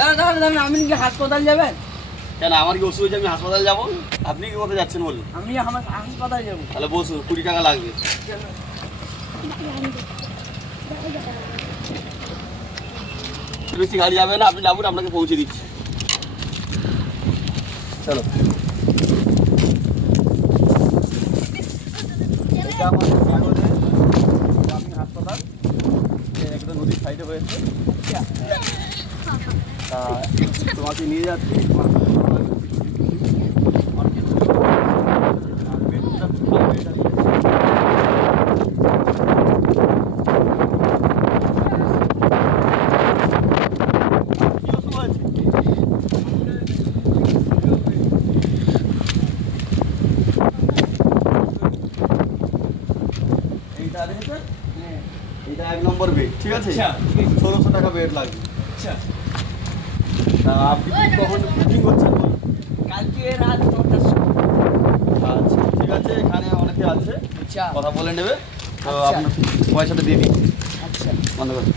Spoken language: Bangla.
দাঁড়ান দাঁড়ান দাঁড়ান, আপনি কি হাসপাতাল যাবেন? কেন আমার কি ওষুধ হয়েছে আমি হাসপাতাল যাবো? আপনি কি কোথায় যাচ্ছেন বলুন? আমি আমার হাসপাতাল যাবো। তাহলে বসুন, 20 টাকা লাগবে। বেশি গাড়ি যাবে না, আপনি যাবেন, আপনাকে পৌঁছে দিচ্ছি। চলো। এটা আমাদের সাগরে গ্রামীণ হাসপাতাল, একটা নদীর সাইডে হয়েছে। তা তোমাকে নিয়ে যাচ্ছি। এটা 1 নম্বর বেড, ঠিক আছে? 1600 টাকা বেড লাগবে। আচ্ছা, তা আপনি কখন বুকিং করছেন বলুন? কালকে রাত 9টার সময়। আচ্ছা ঠিক আছে, এখানে অনেকে আছে, আচ্ছা কথা বলে নেবে। তো আচ্ছা। আপনার পয়সাটা দিয়ে দিন। আচ্ছা। বন্ধ করুন।